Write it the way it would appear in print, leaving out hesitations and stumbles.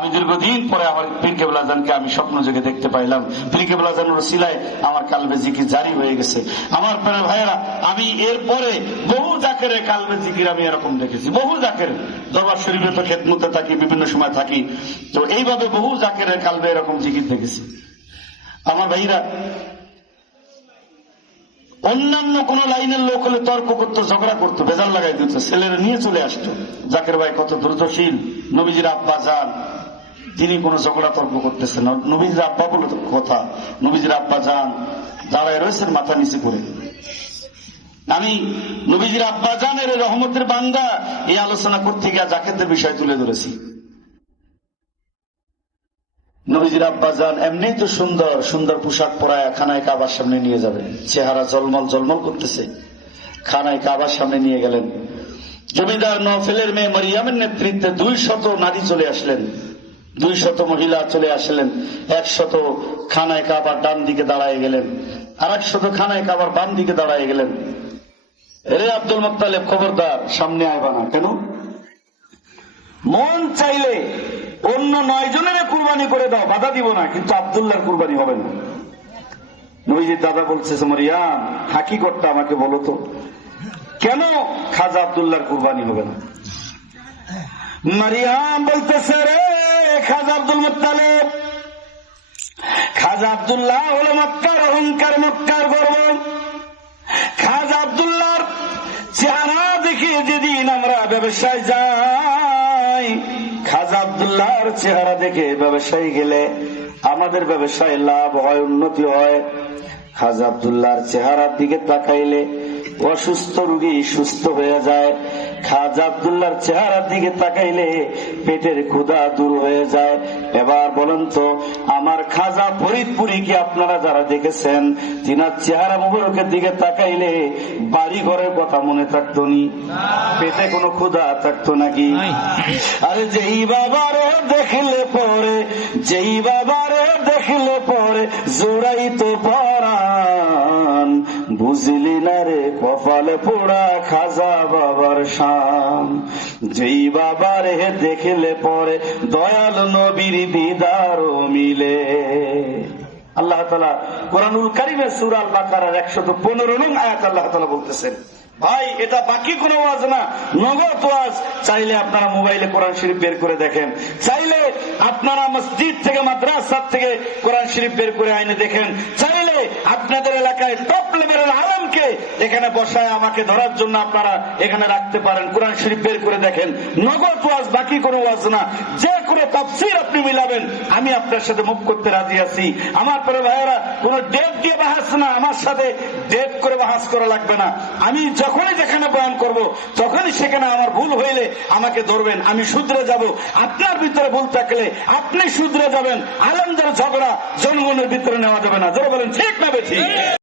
আমি দীর্ঘদিন পরে আমার পীর কেবলা জানকে আমি স্বপ্ন যোগে দেখতে পাইলাম। পীর কেবলা জানের ওসিলায় আমার কালবে জিকির জারি হয়ে গেছে। আমার প্রিয় ভাইয়েরা, আমি এরপরে বহু জাকেরের কালবে জিকির আমি এরকম দেখেছি। বহু জাকের দরবার শরীফে তো খেদমতে থাকি, বিভিন্ন সময় থাকি, তো এইভাবে বহু জাকেরের কালবে এরকম জিকির দেখেছি। আমার ভাইরা, অন্যান্য কোন লাইনের লোক হলে তর্ক করতো, ঝগড়া করতো, বেজাল লাগাই দিত, ছেলেরা নিয়ে চলে আসতো। জাকের ভাই কত দ্রুতশীল, নবীজির আব্বা যান, তিনি কোন ঝগড়া তর্ক করতেছেন। নবীজির আব্বা বলে কথা, নবীজির আব্বা যান দাঁড়ায় রয়েছেন মাথা নিচে করে। আমি নবীজির আব্বা জানের রহমতের বান্দা এই আলোচনা করতে গিয়ে জাকেতের বিষয় তুলে ধরেছি। নবীজির আব্বা জান এমনি তো সুন্দর সুন্দর পোশাক পরায় খানায় কাবার সামনে নিয়ে যাবে, চেহারা জলমল জলমল করতেছে, খানায় কাবার সামনে নিয়ে গেলেন। জমিদার নওফেলের মেয়ে মরিয়মের নেতৃত্বে 200 নারী চলে আসলেন, 200 মহিলা চলে আসলেন। 100 খানায় কাবার ডান দিকে দাঁড়ায় গেলেন, আর 100 খানায় কাবার বাম দিকে দাঁড়ায় গেলেন। রে আব্দুল মুত্তালিব, খবরদার সামনে আইবা না। কেন? মন চাইলে অন্য 9 জনের কুরবানি করে দাও, বাধা দিব না, কিন্তু আব্দুল্লাহর কুরবানি হবে না। নবীজির দাদা বলছে, মরিয়াম হাকিকতটা আমাকে বলো তো, কেন খাজা আব্দুল্লাহর কুরবানি হবে না? মারিয়াম বলতেছে, রে খাজা আব্দুল মুত্তালিব, খাজা আব্দুল্লাহ হলো মক্কার অহংকার, মক্কার গর্ব। খাজা আব্দুল্লাহর চেহারা দেখে যেদিন আমরা ব্যবসায় যাই, খাজা আব্দুল্লাহর চেহারা দেখে ব্যবসায়ী গেলে আমাদের ব্যবসায় লাভ হয়, উন্নতি হয়। খাজা আব্দুল্লাহর চেহারার দিকে তাকাইলে অসুস্থ রোগী সুস্থ হয়ে যায়। খাজা আব্দুল্লাহর চেহারার দিকে তাকাইলে পেটের ক্ষুধা দূর হয়ে যায়। এবার বলেন তো, আমার খাজা ফরিদপুরি কি আপনারা যারা দেখেছেন, তিনার চেহারা মুবারকের দিকে তাকাইলে বাড়ি ঘরের কথা মনে থাকতো নি? পেটে কোনো ক্ষুধা থাকতো নাকি? আরে যেই বাবারে দেখলে পরে, যেই বাবারে দেখলে পরে জোড়াই তো পরাণ, বুঝলি না রে কপালে পোড়া খাজা বাবার শান। যেই বাবারে দেখলে পরে দয়াল নবীর দিদারও মিলে। আল্লাহ তাআলা কোরআনুল কারীমের সূরা আল বাকারার 115 নং আয়াত আল্লাহ তাআলা বলতেছেন, ভাই এটা বাকি কোনো ওয়াজ না, নগদ ওয়াজ। চাইলে আপনারা মোবাইলে কোরআন শরীফ বের করে দেখেন, চাইলে আপনারা মসজিদ থেকে মাদ্রাসা থেকে কোরআন শরীফ বের করে আইনে দেখেন, চাইলে আপনাদের এলাকায় টপ লেভেলের আলেমকে এখানে বসায় আমাকে ধরার জন্য আপনারা এখানে রাখতে পারেন, কোরআন শরীফ বের করে দেখেন। নগদ ওয়াজ, বাকি কোনো ওয়াজ না। যে কোনো তাফসীর আপনি মিলাবেন, আমি আপনার সাথে মুখ করতে রাজি আছি। আমার প্রিয় ভাইয়েরা, কোন ডেট দিয়ে বাহাস না, আমার সাথে ডেট করে বাহাস করা লাগবে না। আমি যখনই যেখানে বয়ান করব, তখনই সেখানে আমার ভুল হইলে আমাকে ধরবেন, আমি শুধরে যাব। আপনার ভিতরে ভুল থাকলে আপনি শুধরে যাবেন। আলেমদের ঝগড়া জনগণের ভিতরে নেওয়া যাবে না। যারা বলেন ঠিক না বেঠিক?